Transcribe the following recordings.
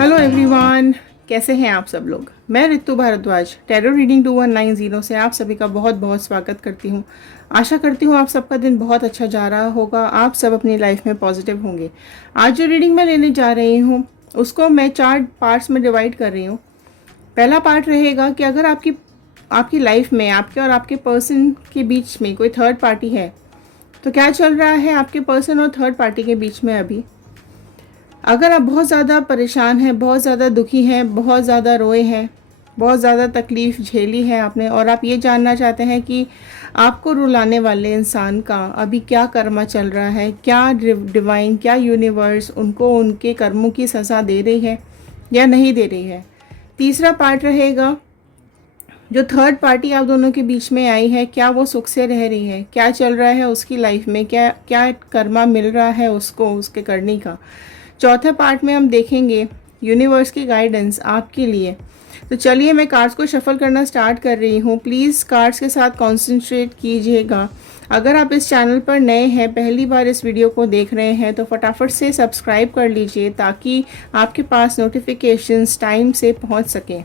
Hello everyone, कैसे हैं आप सब लोग। मैं रितु भारद्वाज टैरो रीडिंग 2190 से आप सभी का बहुत बहुत स्वागत करती हूँ। आशा करती हूँ आप सबका दिन बहुत अच्छा जा रहा होगा, आप सब अपनी लाइफ में पॉजिटिव होंगे। आज जो रीडिंग मैं लेने जा रही हूँ उसको मैं 4 पार्ट्स में डिवाइड कर रही हूँ। पहला पार्ट रहेगा कि अगर आपकी आपकी लाइफ में आपके और आपके पर्सन के बीच में कोई थर्ड पार्टी है तो क्या चल रहा है आपके पर्सन और थर्ड पार्टी के बीच में अभी। अगर आप बहुत ज़्यादा परेशान हैं, बहुत ज़्यादा दुखी हैं, बहुत ज़्यादा रोए हैं, बहुत ज़्यादा तकलीफ़ झेली है आपने और आप ये जानना चाहते हैं कि आपको रुलाने वाले इंसान का अभी क्या कर्मा चल रहा है, क्या डिवाइन, क्या यूनिवर्स उनको उनके कर्मों की सज़ा दे रही है या नहीं दे रही है। तीसरा पार्ट रहेगा जो थर्ड पार्टी आप दोनों के बीच में आई है, क्या वो सुख से रह रही है, क्या चल रहा है उसकी लाइफ में, क्या क्या कर्मा मिल रहा है उसको उसके करने का। चौथे पार्ट में हम देखेंगे यूनिवर्स की गाइडेंस आपके लिए। तो चलिए मैं कार्ड्स को शफल करना स्टार्ट कर रही हूँ। प्लीज़ कार्ड्स के साथ कॉन्सेंट्रेट कीजिएगा। अगर आप इस चैनल पर नए हैं, पहली बार इस वीडियो को देख रहे हैं तो फटाफट से सब्सक्राइब कर लीजिए ताकि आपके पास नोटिफिकेशंस टाइम से पहुँच सकें।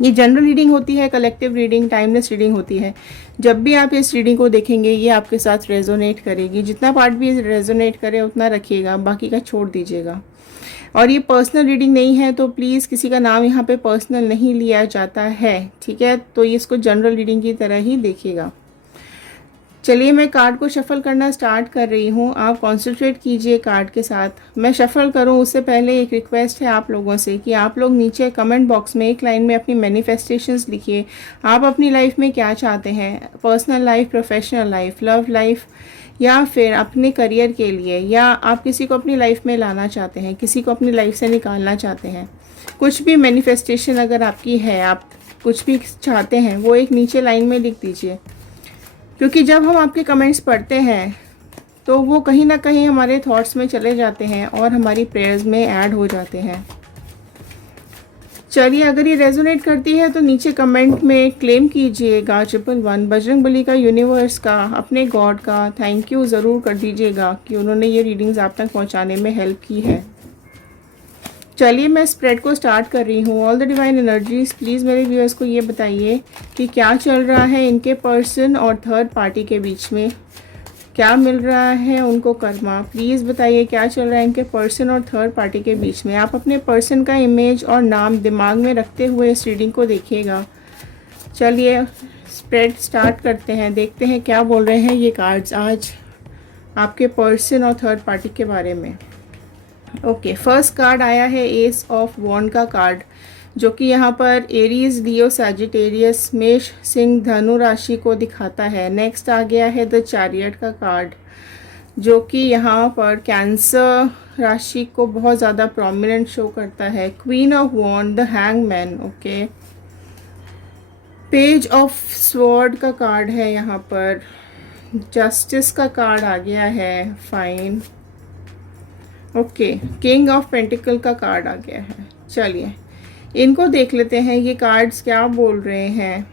ये जनरल रीडिंग होती है, कलेक्टिव रीडिंग, टाइमलेस रीडिंग होती है। जब भी आप इस रीडिंग को देखेंगे ये आपके साथ रेजोनेट करेगी। जितना पार्ट भी रेजोनेट करे उतना रखिएगा, बाकी का छोड़ दीजिएगा। और ये पर्सनल रीडिंग नहीं है तो प्लीज़ किसी का नाम यहाँ पे पर्सनल नहीं लिया जाता है, ठीक है। तो ये इसको जनरल रीडिंग की तरह ही देखिएगा। चलिए मैं कार्ड को शफल करना स्टार्ट कर रही हूँ, आप कॉन्सेंट्रेट कीजिए कार्ड के साथ। मैं शफल करूँ उससे पहले एक रिक्वेस्ट है आप लोगों से कि आप लोग नीचे कमेंट बॉक्स में एक लाइन में अपनी मैनिफेस्टेशंस लिखिए। आप अपनी लाइफ में क्या चाहते हैं, personal life, professional life, love life, या फिर अपने करियर के लिए, या आप किसी को अपनी लाइफ में लाना चाहते हैं, किसी को अपनी लाइफ से निकालना चाहते हैं। कुछ भी मैनिफेस्टेशन अगर आपकी है, आप कुछ भी चाहते हैं वो एक नीचे लाइन में लिख दीजिए, क्योंकि जब हम आपके कमेंट्स पढ़ते हैं तो वो कहीं ना कहीं हमारे थॉट्स में चले जाते हैं और हमारी प्रेयर्स में ऐड हो जाते हैं। चलिए अगर ये रेजोनेट करती है तो नीचे कमेंट में क्लेम कीजिएगा 111 बजरंगबली का, यूनिवर्स का, अपने गॉड का थैंक यू ज़रूर कर दीजिएगा कि उन्होंने ये रीडिंग्स आप तक पहुंचाने में हेल्प की है। चलिए मैं स्प्रेड को स्टार्ट कर रही हूँ। All the divine energies please मेरे व्यूअर्स को ये बताइए कि क्या चल रहा है इनके पर्सन और थर्ड पार्टी के बीच में, क्या मिल रहा है उनको कर्मा। प्लीज़ बताइए क्या चल रहा है इनके पर्सन और थर्ड पार्टी के बीच में। आप अपने पर्सन का इमेज और नाम दिमाग में रखते हुए इस रीडिंग को देखिएगा। चलिए स्प्रेड स्टार्ट करते हैं, देखते हैं क्या बोल रहे हैं ये कार्ड्स आज आपके पर्सन और थर्ड पार्टी के बारे में। ओके, फर्स्ट कार्ड आया है एस ऑफ वॉन्ड का कार्ड, जो कि यहाँ पर एरीज, लियो, सैजिटेरियस, मेष, सिंह, धनु राशि को दिखाता है। नेक्स्ट आ गया है द चैरियट का कार्ड, जो कि यहाँ पर कैंसर राशि को बहुत ज़्यादा प्रोमिनेंट शो करता है। Queen of wand, the hangman, okay. Page of sword का कार्ड है यहाँ पर, जस्टिस का कार्ड आ गया है, fine, okay. King of pentacle का कार्ड आ गया है। चलिए इनको देख लेते हैं ये कार्ड्स क्या बोल रहे हैं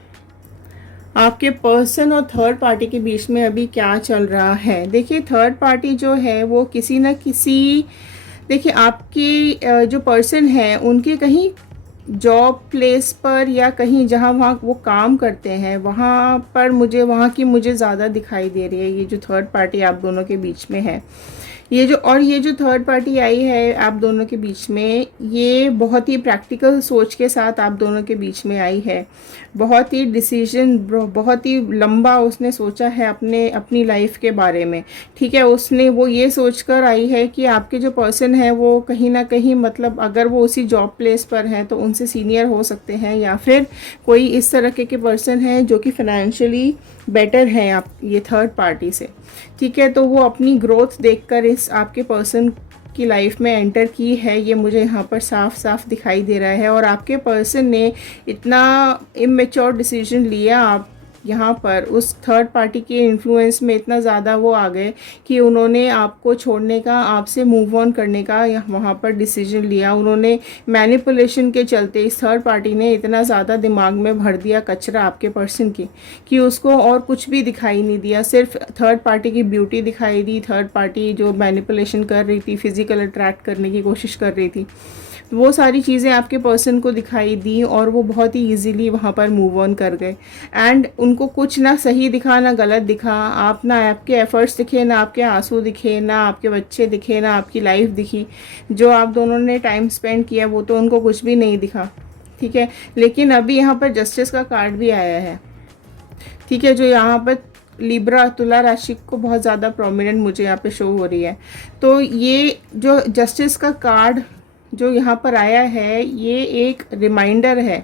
आपके पर्सन और थर्ड पार्टी के बीच में अभी क्या चल रहा है। देखिए थर्ड पार्टी जो है वो किसी न किसी, देखिए आपकी जो पर्सन है उनके कहीं जॉब प्लेस पर या कहीं जहाँ वहाँ वो काम करते हैं वहाँ पर मुझे ज़्यादा दिखाई दे रही है ये जो थर्ड पार्टी आप दोनों के बीच में है। ये जो थर्ड पार्टी आई है आप दोनों के बीच में, ये बहुत ही प्रैक्टिकल सोच के साथ आप दोनों के बीच में आई है। बहुत ही डिसीजन, बहुत ही लंबा उसने सोचा है अपनी लाइफ के बारे में, ठीक है। उसने वो ये सोचकर आई है कि आपके जो पर्सन है वो कहीं ना कहीं, मतलब अगर वो उसी जॉब प्लेस पर हैं तो उनसे सीनियर हो सकते हैं, या फिर कोई इस तरह के पर्सन है जो कि फाइनेंशियली बेटर है आप ये थर्ड पार्टी से, ठीक है। तो वो अपनी ग्रोथ देखकर इस आपके पर्सन की लाइफ में एंटर की है, ये मुझे यहाँ पर साफ साफ दिखाई दे रहा है। और आपके पर्सन ने इतना इमेच्योर डिसीजन लिया यहाँ पर उस थर्ड पार्टी के इन्फ्लुएंस में इतना ज़्यादा वो आ गए कि उन्होंने आपको छोड़ने का, आपसे मूव ऑन करने का वहाँ पर डिसीजन लिया। उन्होंने मैनिपुलेशन के चलते इस थर्ड पार्टी ने इतना ज़्यादा दिमाग में भर दिया कचरा आपके पर्सन की कि उसको और कुछ भी दिखाई नहीं दिया, सिर्फ थर्ड पार्टी की ब्यूटी दिखाई दी। थर्ड पार्टी जो मैनिपुलेशन कर रही थी, फिजिकल अट्रैक्ट करने की कोशिश कर रही थी, वो सारी चीज़ें आपके पर्सन को दिखाई दी और वो बहुत ही इजीली वहाँ पर मूव ऑन कर गए। एंड उनको कुछ ना सही दिखा ना गलत दिखा, आप ना आपके एफर्ट्स दिखे, ना आपके आंसू दिखे, ना आपके बच्चे दिखे, ना आपकी लाइफ दिखी। जो आप दोनों ने टाइम स्पेंड किया वो तो उनको कुछ भी नहीं दिखा, ठीक है। लेकिन अभी यहाँ पर जस्टिस का कार्ड भी आया है, ठीक है, जो यहाँ पर लिब्रा तुला राशि को बहुत ज़्यादा प्रोमिनेंट मुझे यहाँ पे शो हो रही है। तो ये जो जस्टिस का कार्ड जो यहाँ पर आया है, ये एक रिमाइंडर है,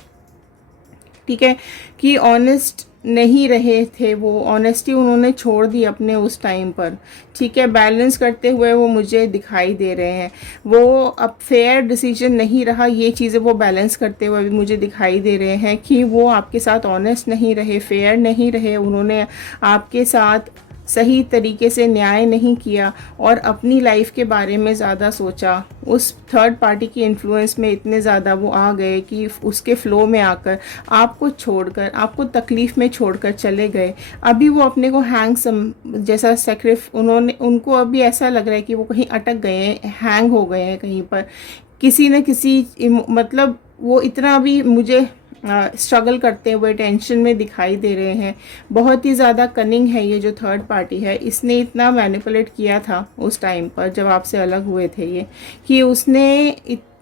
ठीक है, कि ऑनेस्ट नहीं रहे थे वो, ऑनेस्टी उन्होंने छोड़ दी अपने उस टाइम पर, ठीक है। बैलेंस करते हुए वो मुझे दिखाई दे रहे हैं। वो अब फेयर डिसीजन नहीं रहा, ये चीज़ें वो बैलेंस करते हुए भी मुझे दिखाई दे रहे हैं कि वो आपके साथ ऑनेस्ट नहीं रहे, फेयर नहीं रहे, उन्होंने आपके साथ सही तरीके से न्याय नहीं किया और अपनी लाइफ के बारे में ज़्यादा सोचा। उस थर्ड पार्टी की इन्फ्लुएंस में इतने ज़्यादा वो आ गए कि उसके फ़्लो में आकर आपको छोड़कर, आपको तकलीफ़ में छोड़कर चले गए। अभी वो अपने को जैसा उनको अभी ऐसा लग रहा है कि वो कहीं अटक गए हैं, हैंग हो गए हैं कहीं पर, किसी न किसी मतलब वो इतना अभी मुझे स्ट्रगल करते हुए टेंशन में दिखाई दे रहे हैं। बहुत ही ज़्यादा कनिंग है ये जो थर्ड पार्टी है, इसने इतना मैनिपुलेट किया था उस टाइम पर जब आपसे अलग हुए थे ये, कि उसने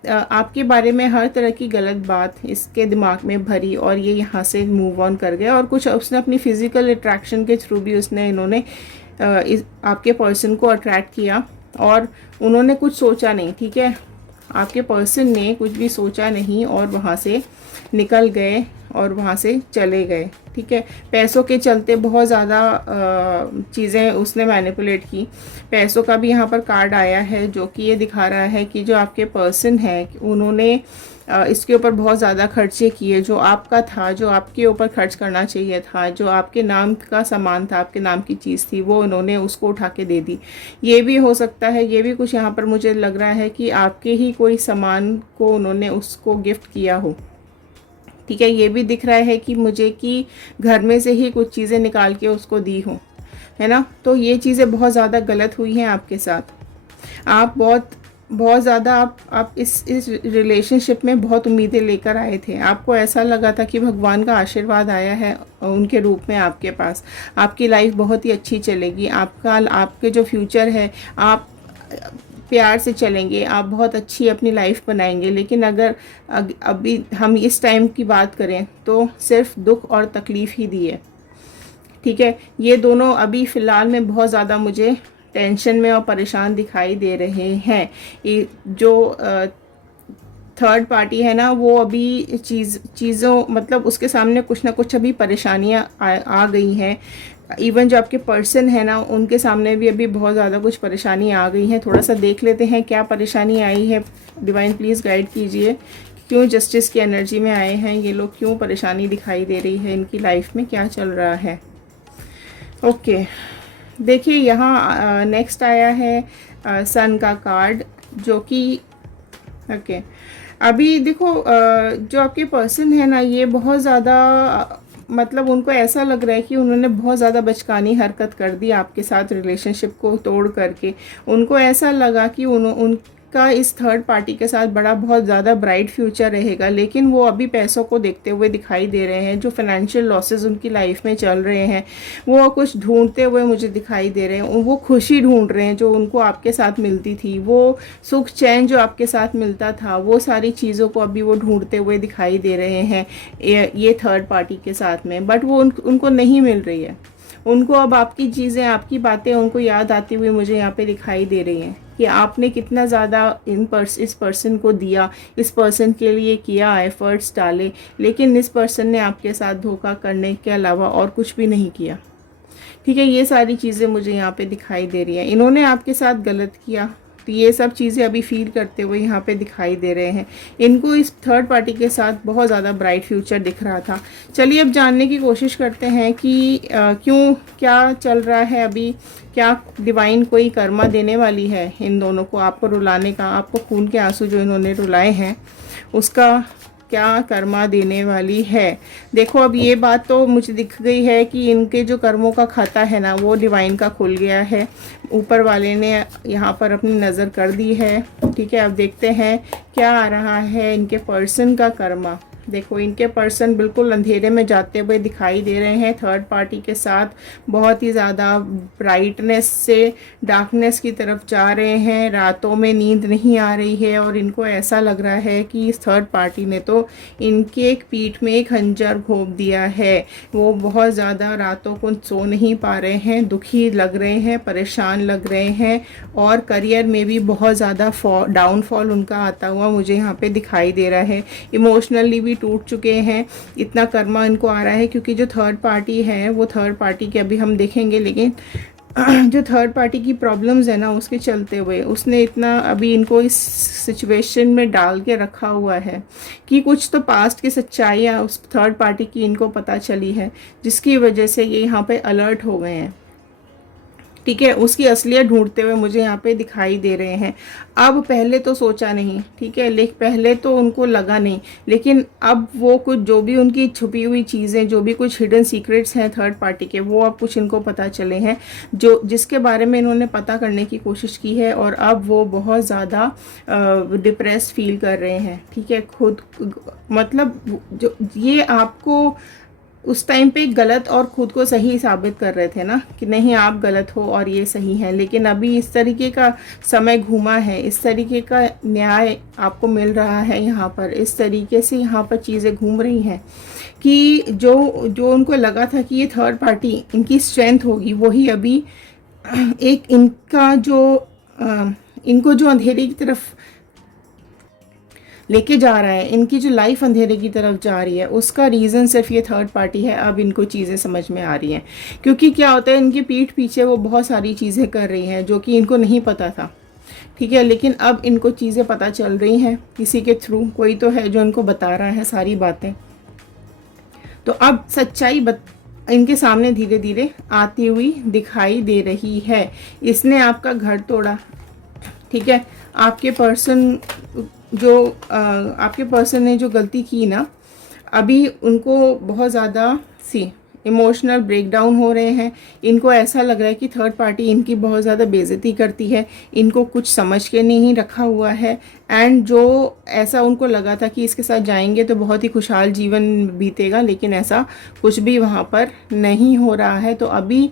आपके बारे में हर तरह की गलत बात इसके दिमाग में भरी और ये यहाँ से मूव ऑन कर गया। और कुछ उसने अपनी फिज़िकल अट्रैक्शन के थ्रू भी इन्होंने आपके पर्सन को अट्रैक्ट किया और उन्होंने कुछ सोचा नहीं, ठीक है। आपके पर्सन ने कुछ भी सोचा नहीं और वहाँ से निकल गए और वहाँ से चले गए, ठीक है। पैसों के चलते बहुत ज़्यादा चीज़ें उसने मैनिपुलेट की। पैसों का भी यहाँ पर कार्ड आया है जो कि ये दिखा रहा है कि जो आपके पर्सन है उन्होंने इसके ऊपर बहुत ज़्यादा खर्चे किए। जो आपका था, जो आपके ऊपर खर्च करना चाहिए था, जो आपके नाम का सामान था, आपके नाम की चीज़ थी, वो उन्होंने उसको उठा के दे दी। ये भी हो सकता है, ये भी कुछ यहाँ पर मुझे लग रहा है कि आपके ही कोई सामान को उन्होंने उसको गिफ्ट किया हो, ठीक है। ये भी दिख रहा है कि मुझे कि घर में से ही कुछ चीज़ें निकाल के उसको दी हो, है ना। तो ये चीज़ें बहुत ज़्यादा गलत हुई हैं आपके साथ। आप बहुत ज़्यादा आप इस रिलेशनशिप में बहुत उम्मीदें लेकर आए थे। आपको ऐसा लगा था कि भगवान का आशीर्वाद आया है उनके रूप में आपके पास, आपकी लाइफ बहुत ही अच्छी चलेगी, आपके जो फ्यूचर है, आप प्यार से चलेंगे, आप बहुत अच्छी अपनी लाइफ बनाएंगे। लेकिन अगर अभी हम इस टाइम की बात करें तो सिर्फ दुख और तकलीफ़ ही दी है, ठीक है। ये दोनों अभी फ़िलहाल में बहुत ज़्यादा मुझे टेंशन में और परेशान दिखाई दे रहे हैं। ये जो थर्ड पार्टी है ना, वो अभी चीज़ों मतलब उसके सामने कुछ ना कुछ अभी परेशानियां आ गई हैं। इवन जो आपके पर्सन है ना, उनके सामने भी अभी बहुत ज़्यादा कुछ परेशानी आ गई हैं। थोड़ा सा देख लेते हैं क्या परेशानी आई है। डिवाइन प्लीज़ गाइड कीजिए, क्यों जस्टिस की एनर्जी में आए हैं ये लोग, क्यों परेशानी दिखाई दे रही है इनकी लाइफ में, क्या चल रहा है। ओके, देखिए यहाँ नेक्स्ट आया है सन का कार्ड, जो कि ओके अभी देखो जो आपके पर्सन है ना, ये बहुत ज़्यादा मतलब उनको ऐसा लग रहा है कि उन्होंने बहुत ज़्यादा बचकानी हरकत कर दी आपके साथ रिलेशनशिप को तोड़ करके। उनको ऐसा लगा कि उनका इस थर्ड पार्टी के साथ बहुत ज़्यादा ब्राइट फ्यूचर रहेगा। लेकिन वो अभी पैसों को देखते हुए दिखाई दे रहे हैं। जो फाइनेंशियल लॉसेस उनकी लाइफ में चल रहे हैं, वो कुछ ढूंढते हुए मुझे दिखाई दे रहे हैं। वो खुशी ढूंढ रहे हैं जो उनको आपके साथ मिलती थी, वो सुख चैन जो आपके साथ मिलता था, वो सारी चीज़ों को अभी वो ढूंढते हुए दिखाई दे रहे हैं ये थर्ड पार्टी के साथ में। बट वो उनको नहीं मिल रही है। उनको अब आपकी चीज़ें, आपकी बातें उनको याद आती हुई मुझे यहाँ पे दिखाई दे रही हैं कि आपने कितना ज़्यादा इस पर्सन को दिया, इस पर्सन के लिए किया, एफर्ट्स डाले, लेकिन इस पर्सन ने आपके साथ धोखा करने के अलावा और कुछ भी नहीं किया, ठीक है। ये सारी चीज़ें मुझे यहाँ पे दिखाई दे रही हैं। इन्होंने आपके साथ गलत किया, तो ये सब चीज़ें अभी फील करते हुए यहाँ पे दिखाई दे रहे हैं। इनको इस थर्ड पार्टी के साथ बहुत ज़्यादा ब्राइट फ्यूचर दिख रहा था। चलिए अब जानने की कोशिश करते हैं कि क्यों, क्या चल रहा है अभी, क्या डिवाइन कोई कर्मा देने वाली है इन दोनों को, आपको रुलाने का, आपको खून के आंसू जो इन्होंने रुलाए हैं उसका क्या कर्मा देने वाली है। देखो अब ये बात तो मुझे दिख गई है कि इनके जो कर्मों का खाता है ना वो डिवाइन का खुल गया है, ऊपर वाले ने यहाँ पर अपनी नज़र कर दी है। ठीक है, अब देखते हैं क्या आ रहा है इनके पर्सन का कर्मा। देखो इनके पर्सन बिल्कुल अंधेरे में जाते हुए दिखाई दे रहे हैं, थर्ड पार्टी के साथ बहुत ही ज़्यादा ब्राइटनेस से डार्कनेस की तरफ जा रहे हैं। रातों में नींद नहीं आ रही है और इनको ऐसा लग रहा है कि इस थर्ड पार्टी ने तो इनके एक पीठ में एक खंजर घोंप दिया है। वो बहुत ज़्यादा रातों को सो नहीं पा रहे हैं, दुखी लग रहे हैं, परेशान लग रहे हैं और करियर में भी बहुत ज़्यादा डाउनफॉल उनका आता हुआ मुझे यहाँ पे दिखाई दे रहा है। इमोशनली भी टूट चुके हैं, इतना कर्मा इनको आ रहा है क्योंकि जो थर्ड पार्टी है वो थर्ड पार्टी के अभी हम देखेंगे, लेकिन जो थर्ड पार्टी की प्रॉब्लम्स है ना उसके चलते हुए उसने इतना अभी इनको इस सिचुएशन में डाल के रखा हुआ है कि कुछ तो पास्ट की सच्चाइयाँ उस थर्ड पार्टी की इनको पता चली है, जिसकी वजह से ये यहाँ पे अलर्ट हो गए हैं। ठीक है, उसकी असलियत ढूंढते हुए मुझे यहाँ पे दिखाई दे रहे हैं। अब पहले तो सोचा नहीं, ठीक है, लेकिन पहले तो उनको लगा नहीं, लेकिन अब वो कुछ जो भी उनकी छुपी हुई चीज़ें, जो भी कुछ हिडन सीक्रेट्स हैं थर्ड पार्टी के, वो अब कुछ इनको पता चले हैं, जो जिसके बारे में इन्होंने पता करने की कोशिश की है और अब वो बहुत ज़्यादा डिप्रेस फील कर रहे हैं। ठीक है, खुद मतलब जो ये आपको उस टाइम पे गलत और खुद को सही साबित कर रहे थे ना कि नहीं आप गलत हो और ये सही है, लेकिन अभी इस तरीके का समय घूमा है, इस तरीके का न्याय आपको मिल रहा है यहाँ पर, इस तरीके से यहाँ पर चीज़ें घूम रही हैं कि जो जो उनको लगा था कि ये थर्ड पार्टी इनकी स्ट्रेंथ होगी, वही अभी एक इनका जो इनको जो अंधेरे की तरफ लेके जा रहा है, इनकी जो लाइफ अंधेरे की तरफ जा रही है, उसका रीज़न सिर्फ ये थर्ड पार्टी है। अब इनको चीज़ें समझ में आ रही हैं क्योंकि क्या होता है इनकी पीठ पीछे वो बहुत सारी चीज़ें कर रही हैं जो कि इनको नहीं पता था। ठीक है, लेकिन अब इनको चीज़ें पता चल रही हैं किसी के थ्रू, कोई तो है जो इनको बता रहा है सारी बातें। तो अब सच्चाई इनके सामने धीरे धीरे आती हुई दिखाई दे रही है। इसने आपका घर तोड़ा, ठीक है, आपके पर्सन ने जो गलती की ना, अभी उनको बहुत ज़्यादा इमोशनल ब्रेकडाउन हो रहे हैं। इनको ऐसा लग रहा है कि थर्ड पार्टी इनकी बहुत ज़्यादा बेइज्जती करती है, इनको कुछ समझ के नहीं रखा हुआ है, एंड जो ऐसा उनको लगा था कि इसके साथ जाएंगे तो बहुत ही खुशहाल जीवन बीतेगा, लेकिन ऐसा कुछ भी वहाँ पर नहीं हो रहा है। तो अभी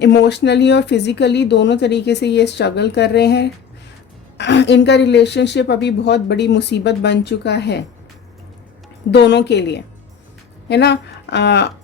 इमोशनली और फिज़िकली दोनों तरीके से ये स्ट्रगल कर रहे हैं। इनका रिलेशनशिप अभी बहुत बड़ी मुसीबत बन चुका है दोनों के लिए, है ना।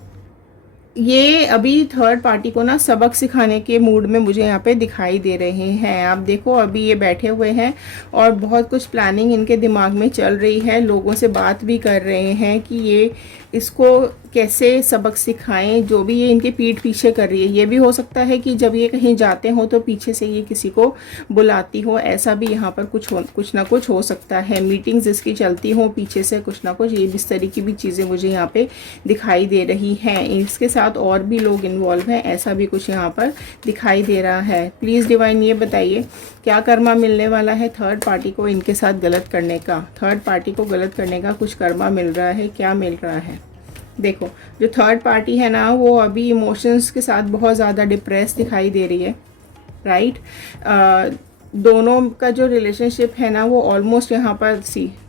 ये अभी थर्ड पार्टी को ना सबक सिखाने के मूड में मुझे यहाँ पे दिखाई दे रहे हैं। आप देखो अभी ये बैठे हुए हैं और बहुत कुछ प्लानिंग इनके दिमाग में चल रही है, लोगों से बात भी कर रहे हैं कि ये इसको कैसे सबक सिखाएं, जो भी ये इनके पीठ पीछे कर रही है। ये भी हो सकता है कि जब ये कहीं जाते हो तो पीछे से ये किसी को बुलाती हो, ऐसा भी यहाँ पर कुछ ना कुछ हो सकता है। मीटिंग्स इसकी चलती हो पीछे से कुछ ना कुछ, ये इस तरह की भी चीज़ें मुझे यहाँ पे दिखाई दे रही हैं। इसके साथ और भी लोग इन्वॉल्व हैं, ऐसा भी कुछ यहाँ पर दिखाई दे रहा है। प्लीज़ डिवाइन ये बताइए क्या कर्मा मिलने वाला है थर्ड पार्टी को इनके साथ गलत करने का। थर्ड पार्टी को गलत करने का कुछ कर्मा मिल रहा है, क्या मिल रहा है। देखो जो थर्ड पार्टी है ना वो अभी इमोशंस के साथ बहुत ज़्यादा डिप्रेस दिखाई दे रही है, राइट। दोनों का जो रिलेशनशिप है ना वो ऑलमोस्ट यहाँ पर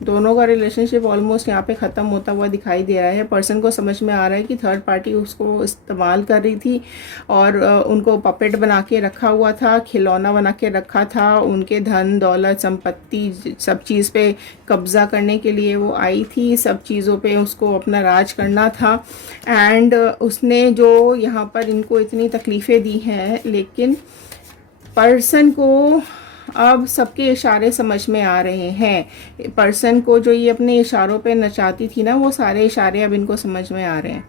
दोनों का रिलेशनशिप ऑलमोस्ट यहाँ पे ख़त्म होता हुआ दिखाई दे रहा है। पर्सन को समझ में आ रहा है कि थर्ड पार्टी उसको इस्तेमाल कर रही थी और उनको पपेट बना के रखा हुआ था, खिलौना बना के रखा था, उनके धन दौलत संपत्ति सब चीज़ पे कब्ज़ा करने के लिए वो आई थी, सब चीज़ों पे उसको अपना राज करना था। एंड उसने जो यहाँ पर इनको इतनी तकलीफ़ें दी हैं, लेकिन पर्सन को अब सबके इशारे समझ में आ रहे हैं। पर्सन को जो ये अपने इशारों पे नचाती थी ना, वो सारे इशारे अब इनको समझ में आ रहे हैं,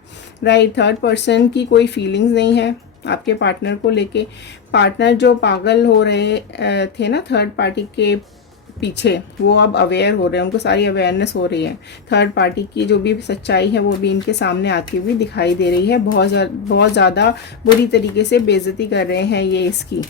राइट। थर्ड पर्सन की कोई फीलिंग्स नहीं है आपके पार्टनर को लेके। पार्टनर जो पागल हो रहे थे ना थर्ड पार्टी के पीछे, वो अब अवेयर हो रहे हैं, उनको सारी अवेयरनेस हो रही है। थर्ड पार्टी की जो भी सच्चाई है वो भी इनके सामने आती हुई दिखाई दे रही है। बहुत ज़्यादा बुरी तरीके से बेइज्जती कर रहे हैं ये इसकी,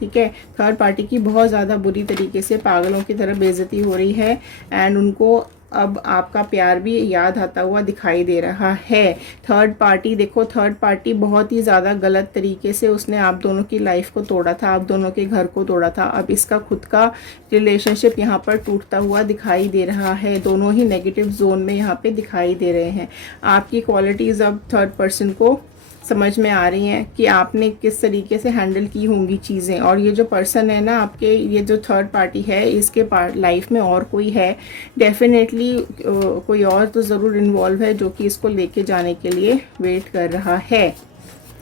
ठीक है। थर्ड पार्टी की बहुत ज़्यादा बुरी तरीके से पागलों की तरह बेइज्जती हो रही है एंड उनको अब आपका प्यार भी याद आता हुआ दिखाई दे रहा है। थर्ड पार्टी देखो, थर्ड पार्टी बहुत ही ज़्यादा गलत तरीके से उसने आप दोनों की लाइफ को तोड़ा था, आप दोनों के घर को तोड़ा था। अब इसका खुद का रिलेशनशिप यहाँ पर टूटता हुआ दिखाई दे रहा है। दोनों ही नेगेटिव जोन में यहाँ पे दिखाई दे रहे हैं। आपकी क्वालिटीज़ अब थर्ड पर्सन को समझ में आ रही हैं कि आपने किस तरीके से हैंडल की होंगी चीज़ें। और ये जो पर्सन है ना आपके, ये जो थर्ड पार्टी है, इसके लाइफ में और कोई है डेफिनेटली, कोई और तो ज़रूर इन्वॉल्व है जो कि इसको लेके जाने के लिए वेट कर रहा है,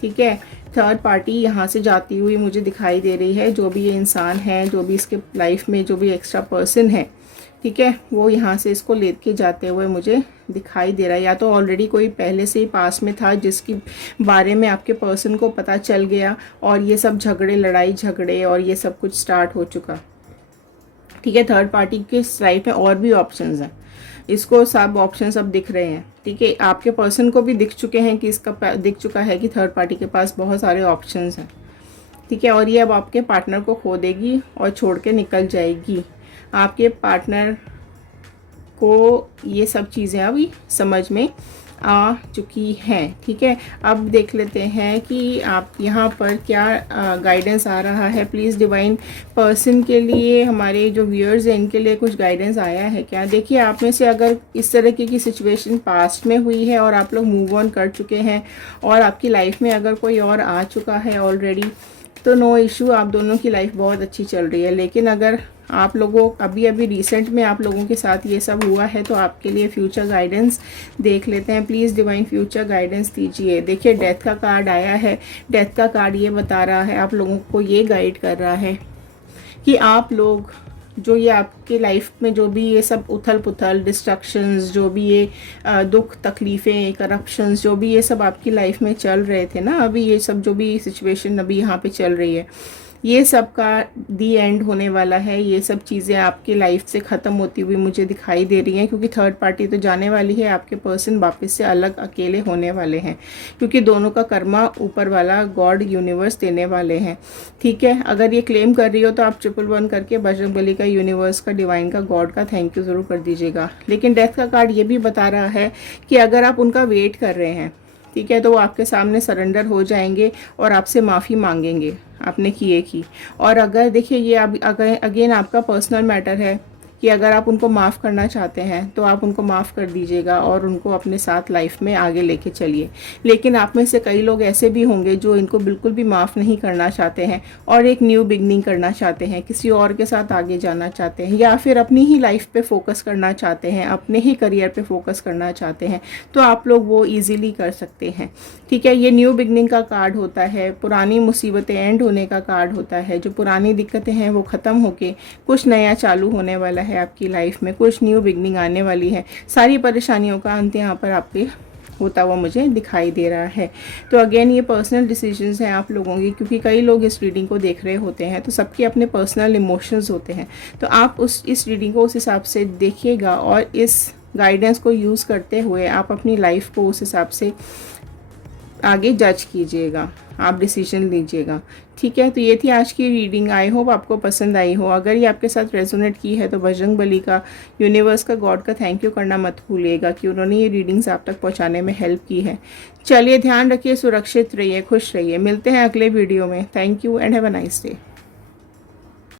ठीक है। थर्ड पार्टी यहाँ से जाती हुई मुझे दिखाई दे रही है। जो भी ये इंसान है, जो भी इसके लाइफ में जो भी एक्स्ट्रा पर्सन है, ठीक है, वो यहाँ से इसको लेके जाते हुए मुझे दिखाई दे रहा है। या तो ऑलरेडी कोई पहले से ही पास में था जिसकी बारे में आपके पर्सन को पता चल गया और ये सब झगड़े, लड़ाई झगड़े और ये सब कुछ स्टार्ट हो चुका, ठीक है। थर्ड पार्टी के लाइफ में और भी ऑप्शंस हैं, इसको सब ऑप्शंस अब दिख रहे हैं, ठीक है। आपके पर्सन को भी दिख चुके हैं कि इसका दिख चुका है कि थर्ड पार्टी के पास बहुत सारे ऑप्शंस हैं, ठीक है। और ये अब आपके पार्टनर को खो देगी और छोड़ के निकल जाएगी। आपके पार्टनर को ये सब चीज़ें अभी समझ में आ चुकी हैं, ठीक है। अब देख लेते हैं कि आप यहाँ पर क्या गाइडेंस आ रहा है। प्लीज़ डिवाइन पर्सन के लिए, हमारे जो व्यूअर्स हैं इनके लिए कुछ गाइडेंस आया है क्या। देखिए, आप में से अगर इस तरह की सिचुएशन पास्ट में हुई है और आप लोग मूव ऑन कर चुके हैं और आपकी लाइफ में अगर कोई और आ चुका है ऑलरेडी, तो नो इशू, आप दोनों की लाइफ बहुत अच्छी चल रही है। लेकिन अगर आप लोगों अभी रिसेंट में आप लोगों के साथ ये सब हुआ है तो आपके लिए फ्यूचर गाइडेंस देख लेते हैं। प्लीज़ डिवाइन फ्यूचर गाइडेंस दीजिए। देखिए, डेथ का कार्ड आया है। डेथ का कार्ड ये बता रहा है, आप लोगों को ये गाइड कर रहा है कि आप लोग जो ये आपके लाइफ में जो भी ये सब उथल पुथल, डिस्ट्रक्शंस, जो भी ये दुख, तकलीफ़ें, करप्शंस, जो भी ये सब आपकी लाइफ में चल रहे थे ना, अभी ये सब जो भी सिचुएशन अभी यहाँ पे चल रही है, ये सब का दी एंड होने वाला है। ये सब चीज़ें आपकी लाइफ से ख़त्म होती हुई मुझे दिखाई दे रही हैं, क्योंकि थर्ड पार्टी तो जाने वाली है, आपके पर्सन वापस से अलग अकेले होने वाले हैं, क्योंकि दोनों का कर्मा ऊपर वाला गॉड यूनिवर्स देने वाले हैं, ठीक है। अगर ये क्लेम कर रही हो तो आप 111 करके बजरंगबली का, यूनिवर्स का, डिवाइन का, गॉड का थैंक यू ज़रूर कर दीजिएगा। लेकिन डेथ का कार्ड ये भी बता रहा है कि अगर आप उनका वेट कर रहे हैं, ठीक है, तो वो आपके सामने सरेंडर हो जाएंगे और आपसे माफ़ी मांगेंगे आपने किए की। और अगर देखिए, ये अब अगेन आपका पर्सनल मैटर है कि अगर आप उनको माफ़ करना चाहते हैं तो आप उनको माफ़ कर दीजिएगा और उनको अपने साथ लाइफ में आगे लेके चलिए। लेकिन आप में से कई लोग ऐसे भी होंगे जो इनको बिल्कुल भी माफ़ नहीं करना चाहते हैं और एक न्यू बिगनिंग करना चाहते हैं, किसी और के साथ आगे जाना चाहते हैं, या फिर अपनी ही लाइफ पे फोकस करना चाहते हैं, अपने ही करियर पे फोकस करना चाहते हैं, तो आप लोग वो ईजिली कर सकते हैं, ठीक है। ये न्यू बिगनिंग का कार्ड होता है, पुरानी मुसीबतें एंड होने का कार्ड होता है। जो पुरानी दिक्कतें हैं वो ख़त्म होके कुछ नया चालू होने वाला है आपकी लाइफ में, कुछ न्यू बिगनिंग आने वाली है। सारी परेशानियों का अंत यहाँ पर आपके होता हुआ मुझे दिखाई दे रहा है। तो अगेन ये पर्सनल डिसीजंस हैं आप लोगों की, क्योंकि कई लोग इस रीडिंग को देख रहे होते हैं तो सबके अपने पर्सनल इमोशंस होते हैं। तो आप इस रीडिंग को उस हिसाब से देखिएगा और इस गाइडेंस को यूज़ करते हुए आप अपनी लाइफ को उस हिसाब से आगे जज कीजिएगा, आप डिसीजन लीजिएगा, ठीक है। तो ये थी आज की रीडिंग। आई होप आपको पसंद आई हो। अगर ये आपके साथ रेजोनेट की है तो बजरंगबली का, यूनिवर्स का, गॉड का थैंक यू करना मत भूलिएगा कि उन्होंने ये रीडिंग्स आप तक पहुंचाने में हेल्प की है। चलिए, ध्यान रखिए, सुरक्षित रहिए, खुश रहिए। मिलते हैं अगले वीडियो में। Thank you and have a nice day.